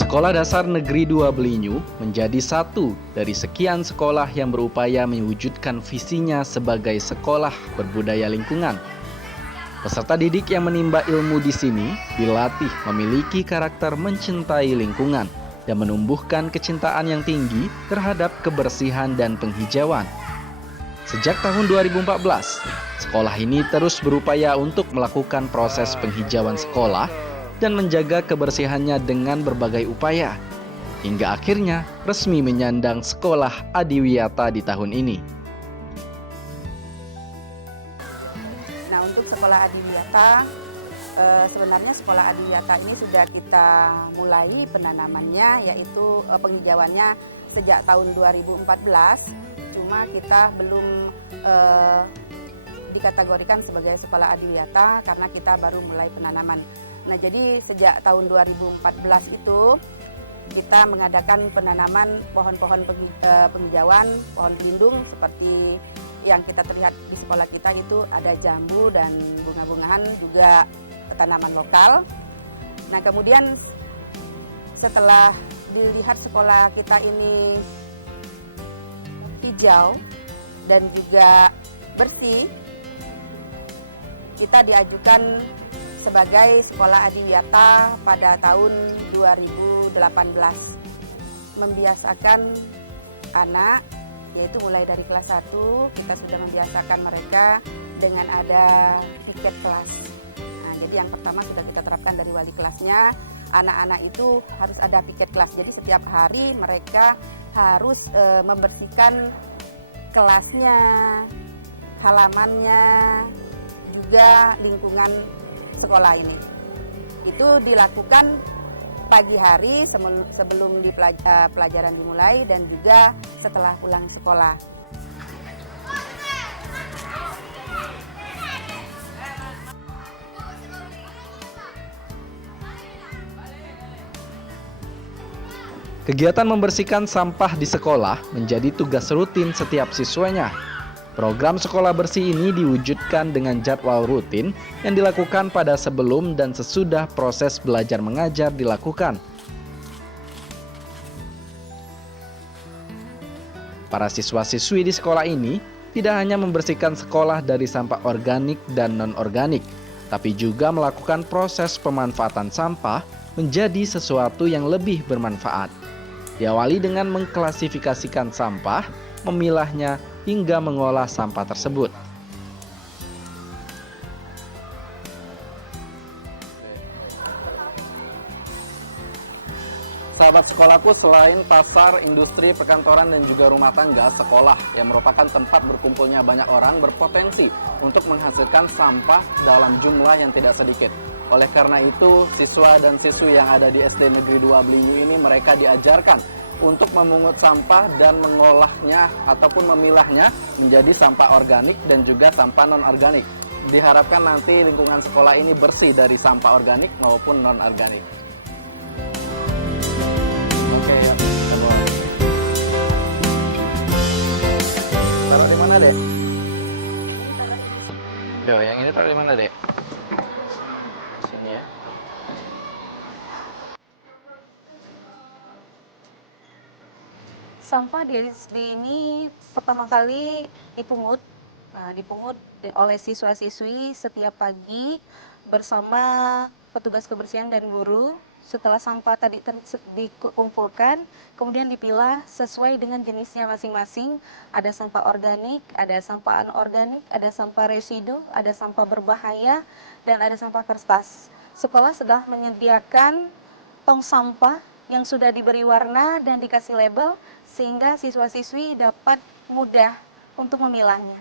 Sekolah Dasar Negeri 2 Belinyu menjadi satu dari sekian sekolah yang berupaya mewujudkan visinya sebagai sekolah berbudaya lingkungan. Peserta didik yang menimba ilmu di sini dilatih memiliki karakter mencintai lingkungan dan menumbuhkan kecintaan yang tinggi terhadap kebersihan dan penghijauan. Sejak tahun 2014, sekolah ini terus berupaya untuk melakukan proses penghijauan sekolah dan menjaga kebersihannya dengan berbagai upaya, hingga akhirnya resmi menyandang Sekolah Adiwiyata di tahun ini. Nah, untuk Sekolah Adiwiyata, sebenarnya Sekolah Adiwiyata ini sudah kita mulai penanamannya, yaitu penghijauannya sejak tahun 2014, cuma kita belum dikategorikan sebagai Sekolah Adiwiyata karena kita baru mulai penanaman. Nah, jadi sejak tahun 2014 itu kita mengadakan penanaman pohon-pohon penghijauan, pohon pelindung seperti yang kita terlihat di sekolah kita itu ada jambu dan bunga-bungaan, juga tanaman lokal. Nah, kemudian setelah dilihat sekolah kita ini hijau dan juga bersih, kita diajukan sebagai Sekolah Adiwiyata pada tahun 2018, membiasakan anak, yaitu mulai dari kelas 1 kita sudah membiasakan mereka dengan ada piket kelas. Nah, jadi yang pertama sudah kita terapkan dari wali kelasnya, anak-anak itu harus ada piket kelas. Jadi setiap hari mereka harus membersihkan kelasnya, halamannya, juga lingkungan sekolah ini. Itu dilakukan pagi hari sebelum pelajaran dimulai dan juga setelah pulang sekolah. Kegiatan membersihkan sampah di sekolah menjadi tugas rutin setiap siswanya. Program sekolah bersih ini diwujudkan dengan jadwal rutin yang dilakukan pada sebelum dan sesudah proses belajar mengajar dilakukan. Para siswa-siswi di sekolah ini tidak hanya membersihkan sekolah dari sampah organik dan non-organik, tapi juga melakukan proses pemanfaatan sampah menjadi sesuatu yang lebih bermanfaat. Diawali dengan mengklasifikasikan sampah, memilahnya, hingga mengolah sampah tersebut. Sahabat sekolahku, selain pasar, industri, perkantoran, dan juga rumah tangga, sekolah yang merupakan tempat berkumpulnya banyak orang berpotensi untuk menghasilkan sampah dalam jumlah yang tidak sedikit. Oleh karena itu, siswa dan siswi yang ada di SD Negeri 2 Belinyu ini mereka diajarkan untuk memungut sampah dan mengolahnya ataupun memilahnya menjadi sampah organik dan juga sampah non-organik. Diharapkan nanti lingkungan sekolah ini bersih dari sampah organik maupun non-organik. Oke ya, taruh di mana, Dek? Yo, yang ini taruh di mana, Dek? Sini ya. Sampah di SD ini pertama kali dipungut oleh siswa-siswi setiap pagi bersama petugas kebersihan dan guru. Setelah sampah tadi dikumpulkan, kemudian dipilah sesuai dengan jenisnya masing-masing. Ada sampah organik, ada sampah anorganik, ada sampah residu, ada sampah berbahaya, dan ada sampah kertas. Sekolah sudah menyediakan tong sampah yang sudah diberi warna dan dikasih label sehingga siswa-siswi dapat mudah untuk memilahnya.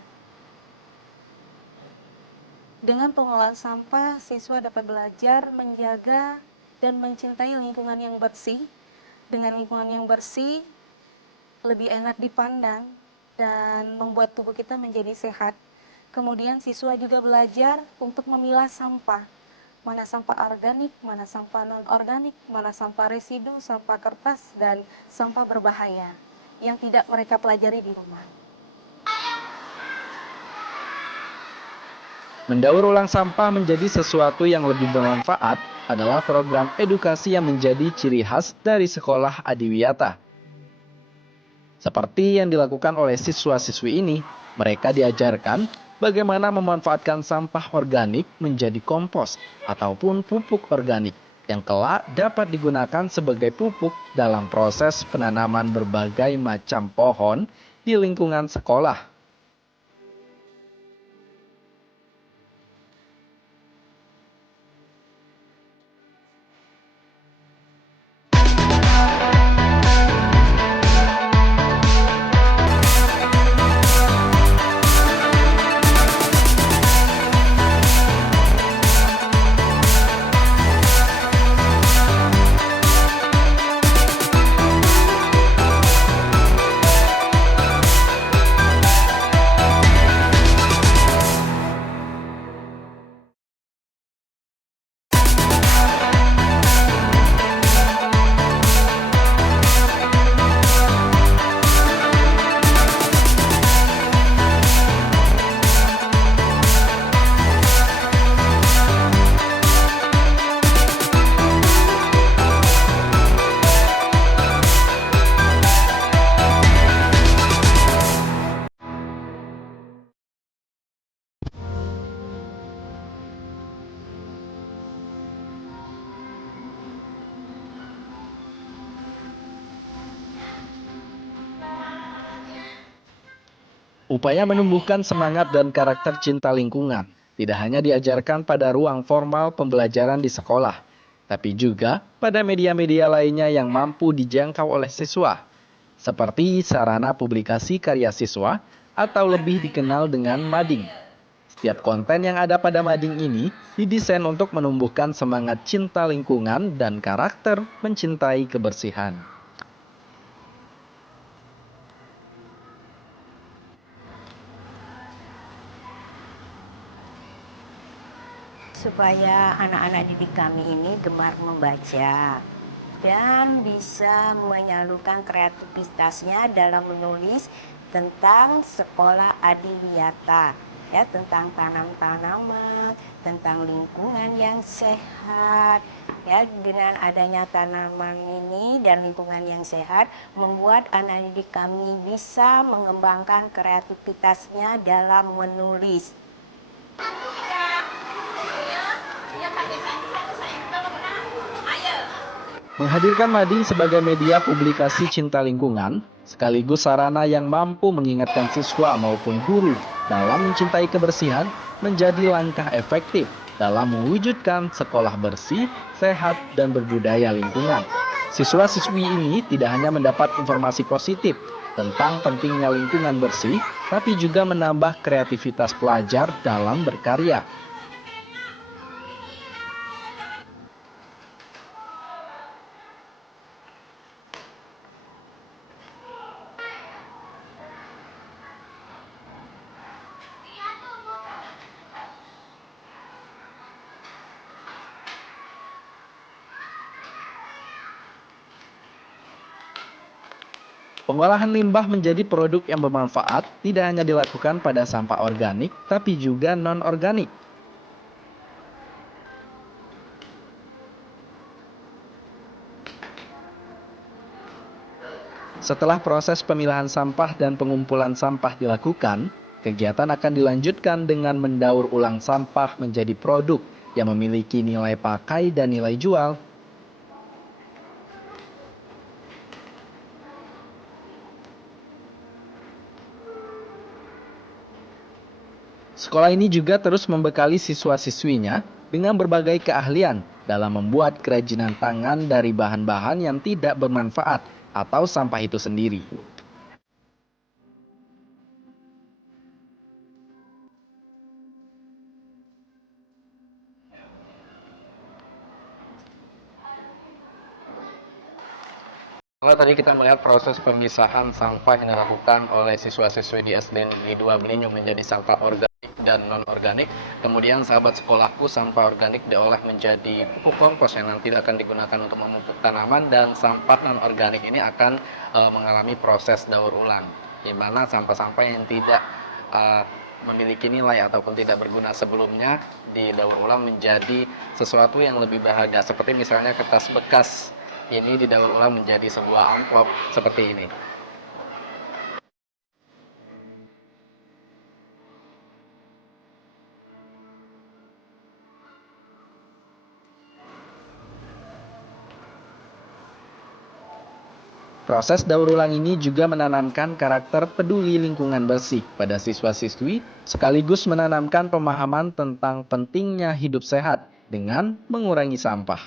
Dengan pengolahan sampah, siswa dapat belajar menjaga dan mencintai lingkungan yang bersih. Dengan lingkungan yang bersih, lebih enak dipandang dan membuat tubuh kita menjadi sehat. Kemudian siswa juga belajar untuk memilah sampah. Mana sampah organik, mana sampah non-organik, mana sampah residu, sampah kertas, dan sampah berbahaya yang tidak mereka pelajari di rumah. Mendaur ulang sampah menjadi sesuatu yang lebih bermanfaat adalah program edukasi yang menjadi ciri khas dari sekolah Adiwiyata. Seperti yang dilakukan oleh siswa-siswi ini, mereka diajarkan bagaimana memanfaatkan sampah organik menjadi kompos ataupun pupuk organik yang kelak dapat digunakan sebagai pupuk dalam proses penanaman berbagai macam pohon di lingkungan sekolah. Upaya menumbuhkan semangat dan karakter cinta lingkungan tidak hanya diajarkan pada ruang formal pembelajaran di sekolah, tapi juga pada media-media lainnya yang mampu dijangkau oleh siswa, seperti sarana publikasi karya siswa atau lebih dikenal dengan mading. Setiap konten yang ada pada mading ini didesain untuk menumbuhkan semangat cinta lingkungan dan karakter mencintai kebersihan. Supaya anak-anak didik kami ini gemar membaca dan bisa menyalurkan kreativitasnya dalam menulis tentang sekolah Adiwiyata, ya, tentang tanam-tanaman, tentang lingkungan yang sehat. Ya, dengan adanya tanaman ini dan lingkungan yang sehat membuat anak didik kami bisa mengembangkan kreativitasnya dalam menulis. Menghadirkan mading sebagai media publikasi cinta lingkungan, sekaligus sarana yang mampu mengingatkan siswa maupun guru dalam mencintai kebersihan menjadi langkah efektif dalam mewujudkan sekolah bersih, sehat, dan berbudaya lingkungan. Siswa-siswi ini tidak hanya mendapat informasi positif tentang pentingnya lingkungan bersih, tapi juga menambah kreativitas pelajar dalam berkarya. Pengolahan limbah menjadi produk yang bermanfaat tidak hanya dilakukan pada sampah organik, tapi juga non-organik. Setelah proses pemilahan sampah dan pengumpulan sampah dilakukan, kegiatan akan dilanjutkan dengan mendaur ulang sampah menjadi produk yang memiliki nilai pakai dan nilai jual. Sekolah ini juga terus membekali siswa-siswinya dengan berbagai keahlian dalam membuat kerajinan tangan dari bahan-bahan yang tidak bermanfaat atau sampah itu sendiri. Kalau tadi kita melihat proses pemisahan sampah yang dilakukan oleh siswa-siswi di SD Negeri 2 Belinyu menjadi sampah organik dan non-organik. Kemudian sahabat sekolahku, sampah organik diolah menjadi pupuk kompos yang nanti akan digunakan untuk memupuk tanaman, dan sampah non-organik ini akan mengalami proses daur ulang, di mana sampah-sampah yang tidak memiliki nilai ataupun tidak berguna sebelumnya didaur ulang menjadi sesuatu yang lebih berharga, seperti misalnya kertas bekas ini didaur ulang menjadi sebuah amplop seperti ini. Proses daur ulang ini juga menanamkan karakter peduli lingkungan bersih pada siswa-siswi, sekaligus menanamkan pemahaman tentang pentingnya hidup sehat dengan mengurangi sampah.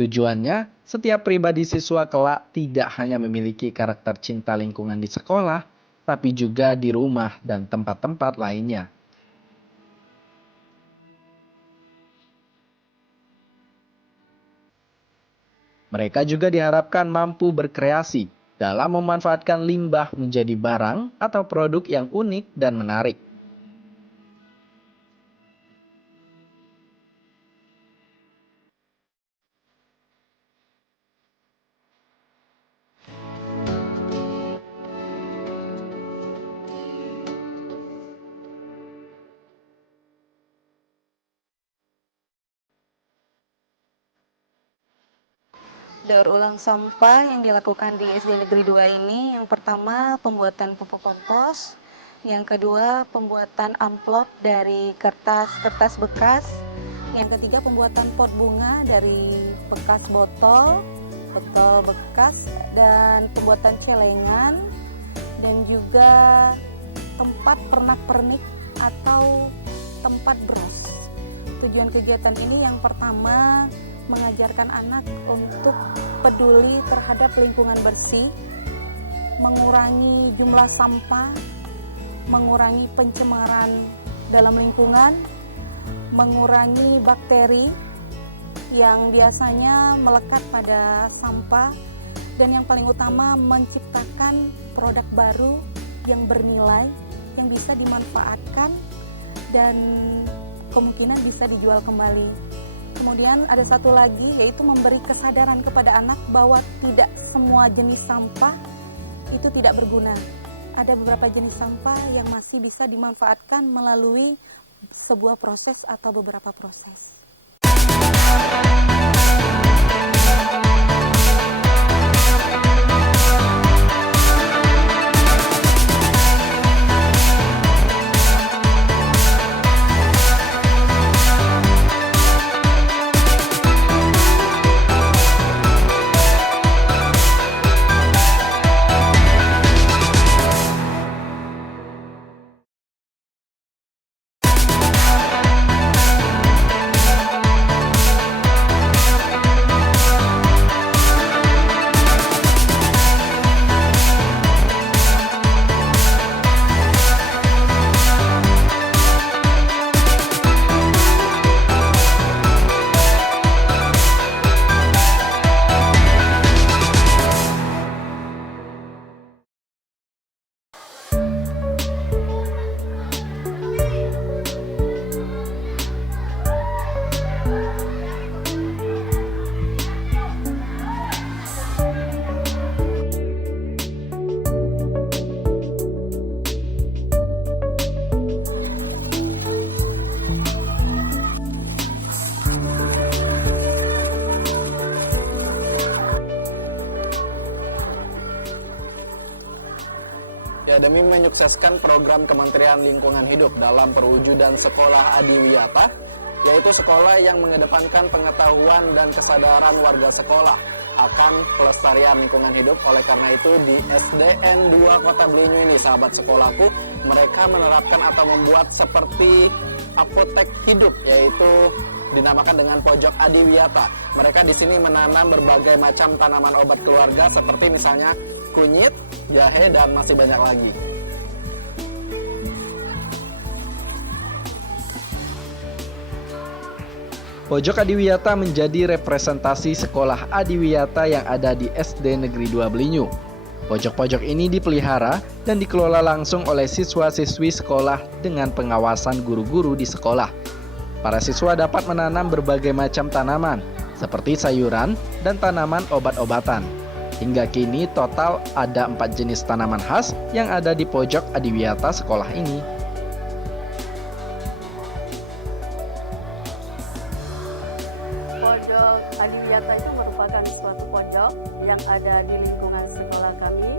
Tujuannya, setiap pribadi siswa kelak tidak hanya memiliki karakter cinta lingkungan di sekolah, tapi juga di rumah dan tempat-tempat lainnya. Mereka juga diharapkan mampu berkreasi dalam memanfaatkan limbah menjadi barang atau produk yang unik dan menarik. Daur ulang sampah yang dilakukan di SD Negeri 2 ini, yang pertama pembuatan pupuk kompos, yang kedua pembuatan amplop dari kertas bekas, yang ketiga pembuatan pot bunga dari bekas botol bekas, dan pembuatan celengan, dan juga tempat pernak-pernik atau tempat bros. Tujuan kegiatan ini yang pertama mengajarkan anak untuk peduli terhadap lingkungan bersih, mengurangi jumlah sampah, mengurangi pencemaran dalam lingkungan, mengurangi bakteri yang biasanya melekat pada sampah, dan yang paling utama menciptakan produk baru yang bernilai, yang bisa dimanfaatkan dan kemungkinan bisa dijual kembali. Kemudian ada satu lagi, yaitu memberi kesadaran kepada anak bahwa tidak semua jenis sampah itu tidak berguna. Ada beberapa jenis sampah yang masih bisa dimanfaatkan melalui sebuah proses atau beberapa proses. Ya, demi menyukseskan program Kementerian Lingkungan Hidup dalam perwujudan sekolah adiwiyata, yaitu sekolah yang mengedepankan pengetahuan dan kesadaran warga sekolah akan pelestarian lingkungan hidup. Oleh karena itu di SDN 2 Kota Belinyu ini, sahabat sekolahku, mereka menerapkan atau membuat seperti apotek hidup, yaitu dinamakan dengan pojok adiwiyata. Mereka di sini menanam berbagai macam tanaman obat keluarga seperti misalnya kunyit, jahe, dan masih banyak lagi. Pojok Adiwiyata menjadi representasi sekolah adiwiyata yang ada di SD Negeri 2 Belinyu. Pojok-pojok ini dipelihara dan dikelola langsung oleh siswa-siswi sekolah dengan pengawasan guru-guru di sekolah. Para siswa dapat menanam berbagai macam tanaman, seperti sayuran dan tanaman obat-obatan. Hingga kini total ada 4 jenis tanaman khas yang ada di pojok adiwiyata sekolah ini. Pojok Adiwiyata itu merupakan suatu pojok yang ada di lingkungan sekolah kami,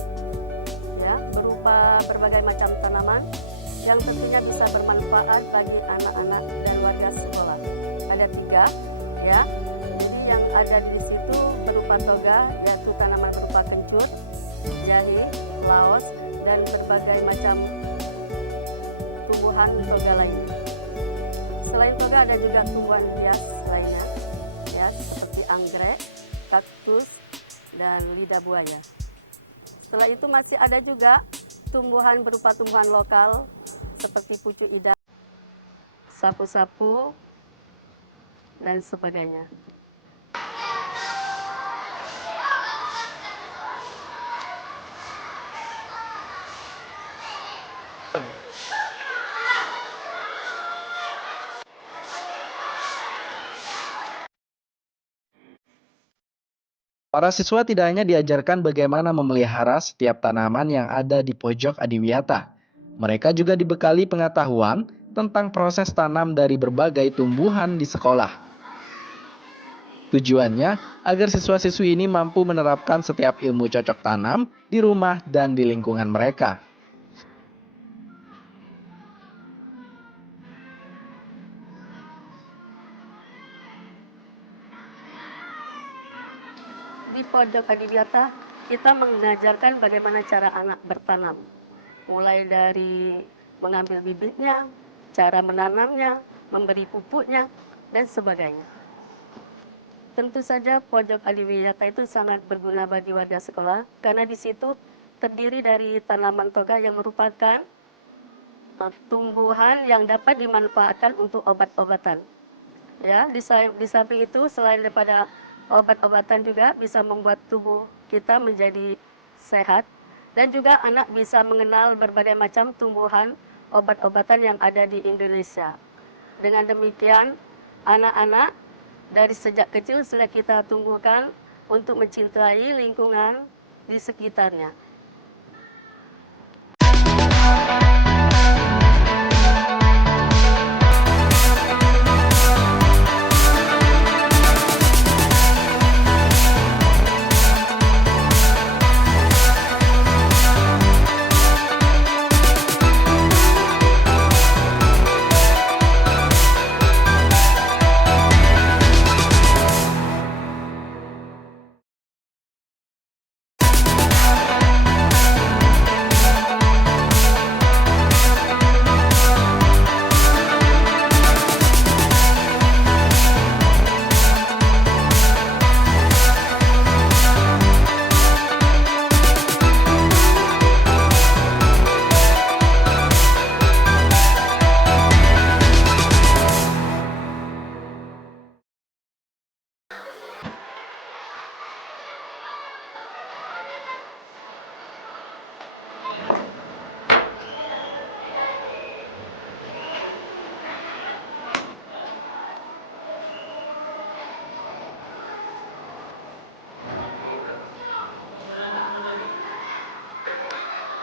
ya, berupa berbagai macam tanaman yang tentunya bisa bermanfaat bagi anak-anak dan warga sekolah. Ada 3, ya. Jadi yang ada di situ berupa toga, yaitu tanaman berupa kencut, jahe, laos, dan berbagai macam tumbuhan toga lain. Selain toga ada juga tumbuhan hias lainnya, ya, seperti anggrek, kaktus, dan lidah buaya. Setelah itu masih ada juga tumbuhan berupa tumbuhan lokal seperti pucuk ida, sapu-sapu, dan sebagainya. Para siswa tidak hanya diajarkan bagaimana memelihara setiap tanaman yang ada di pojok adiwiyata. Mereka juga dibekali pengetahuan tentang proses tanam dari berbagai tumbuhan di sekolah. Tujuannya agar siswa-siswi ini mampu menerapkan setiap ilmu cocok tanam di rumah dan di lingkungan mereka. Di pojok adiwiyata kita mengajarkan bagaimana cara anak bertanam, mulai dari mengambil bibitnya, cara menanamnya, memberi pupuknya, dan sebagainya. Tentu saja pojok adiwiyata itu sangat berguna bagi warga sekolah karena di situ terdiri dari tanaman toga yang merupakan tumbuhan yang dapat dimanfaatkan untuk obat-obatan. Ya, di samping itu selain daripada obat-obatan juga bisa membuat tubuh kita menjadi sehat dan juga anak bisa mengenal berbagai macam tumbuhan obat-obatan yang ada di Indonesia. Dengan demikian, anak-anak dari sejak kecil sudah kita tumbuhkan untuk mencintai lingkungan di sekitarnya.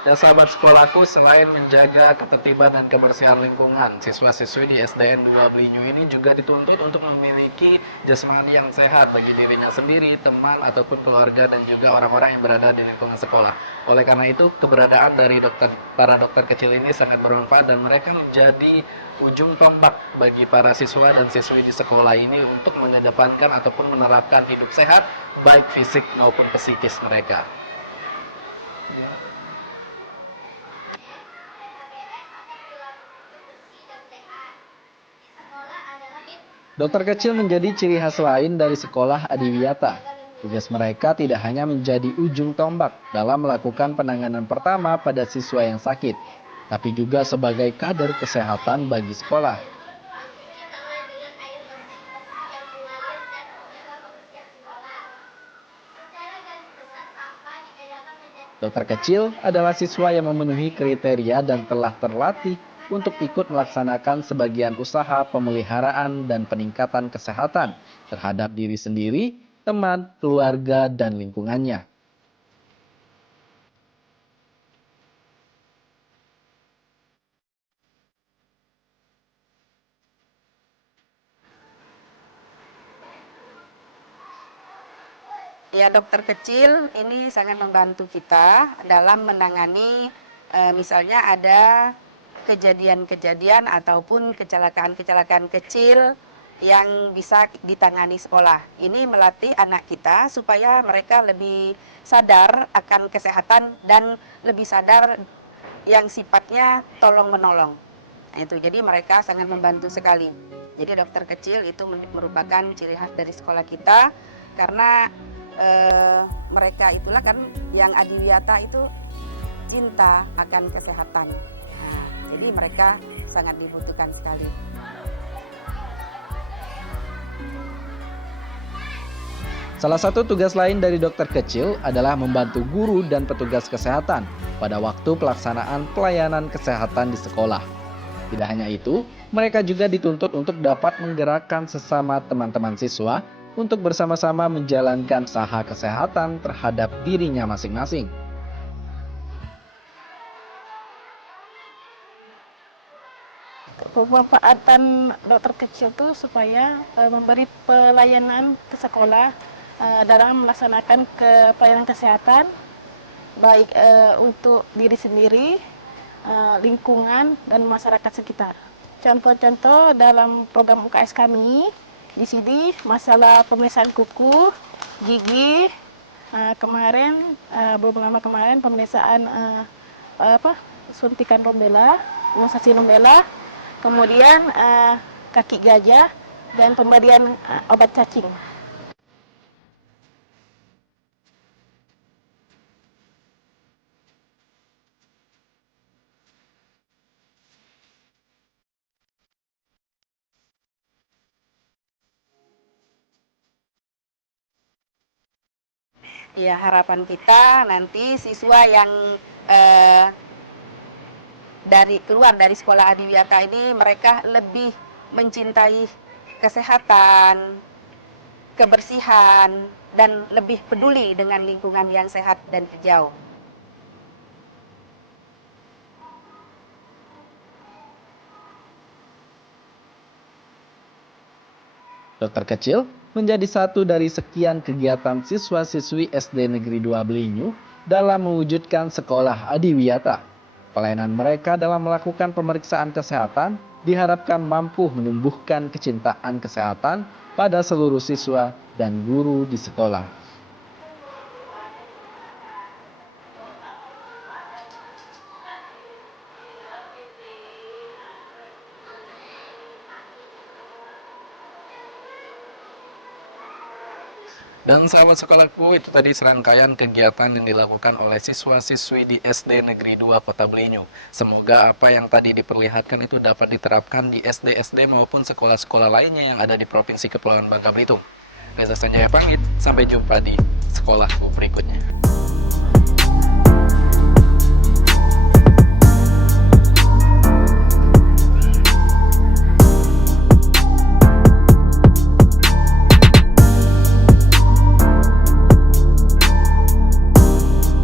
Dan sahabat sekolahku, selain menjaga ketertiban dan kebersihan lingkungan, siswa-siswi di SDN 2 Belinyu ini juga dituntut untuk memiliki jasmani yang sehat bagi dirinya sendiri, teman, ataupun keluarga, dan juga orang-orang yang berada di lingkungan sekolah. Oleh karena itu, keberadaan dari para dokter kecil ini sangat bermanfaat dan mereka menjadi ujung tombak bagi para siswa dan siswi di sekolah ini untuk mengedepankan ataupun menerapkan hidup sehat, baik fisik maupun psikis mereka. Dokter kecil menjadi ciri khas lain dari sekolah adiwiyata. Tugas mereka tidak hanya menjadi ujung tombak dalam melakukan penanganan pertama pada siswa yang sakit, tapi juga sebagai kader kesehatan bagi sekolah. Dokter kecil adalah siswa yang memenuhi kriteria dan telah terlatih untuk ikut melaksanakan sebagian usaha pemeliharaan dan peningkatan kesehatan terhadap diri sendiri, teman, keluarga, dan lingkungannya. Ya, dokter kecil ini sangat membantu kita dalam menangani misalnya ada kejadian-kejadian ataupun kecelakaan-kecelakaan kecil yang bisa ditangani sekolah. Ini melatih anak kita supaya mereka lebih sadar akan kesehatan dan lebih sadar yang sifatnya tolong-menolong. Nah, itu jadi mereka sangat membantu sekali. Jadi dokter kecil itu merupakan ciri khas dari sekolah kita karena mereka itulah kan yang adiwiyata itu cinta akan kesehatan. Nah, jadi mereka sangat dibutuhkan sekali. Salah satu tugas lain dari dokter kecil adalah membantu guru dan petugas kesehatan pada waktu pelaksanaan pelayanan kesehatan di sekolah. Tidak hanya itu, mereka juga dituntut untuk dapat menggerakkan sesama teman-teman siswa untuk bersama-sama menjalankan usaha kesehatan terhadap dirinya masing-masing. Pemanfaatan dokter kecil itu supaya memberi pelayanan ke sekolah dalam melaksanakan pelayanan kesehatan baik untuk diri sendiri, lingkungan dan masyarakat sekitar. Contoh-contoh dalam program UKS kami di sini masalah pemeriksaan kuku, gigi, kemarin beberapa lama kemarin pemeriksaan suntikan rubella, imunisasi rubella, kemudian kaki gajah dan pemberian obat cacing. Ya, harapan kita nanti siswa yang keluar dari sekolah adiwiyata ini mereka lebih mencintai kesehatan, kebersihan, dan lebih peduli dengan lingkungan yang sehat dan hijau. Dokter kecil menjadi satu dari sekian kegiatan siswa-siswi SD Negeri 2 Belinyu dalam mewujudkan sekolah adiwiyata. Pelayanan mereka dalam melakukan pemeriksaan kesehatan diharapkan mampu menumbuhkan kecintaan kesehatan pada seluruh siswa dan guru di sekolah. Dan sahabat sekolahku, itu tadi serangkaian kegiatan yang dilakukan oleh siswa-siswi di SD Negeri 2 Kota Belinyu. Semoga apa yang tadi diperlihatkan itu dapat diterapkan di SD-SD maupun sekolah-sekolah lainnya yang ada di Provinsi Kepulauan Bangka Belitung. Reza Sanjaya pamit, sampai jumpa di sekolahku berikutnya.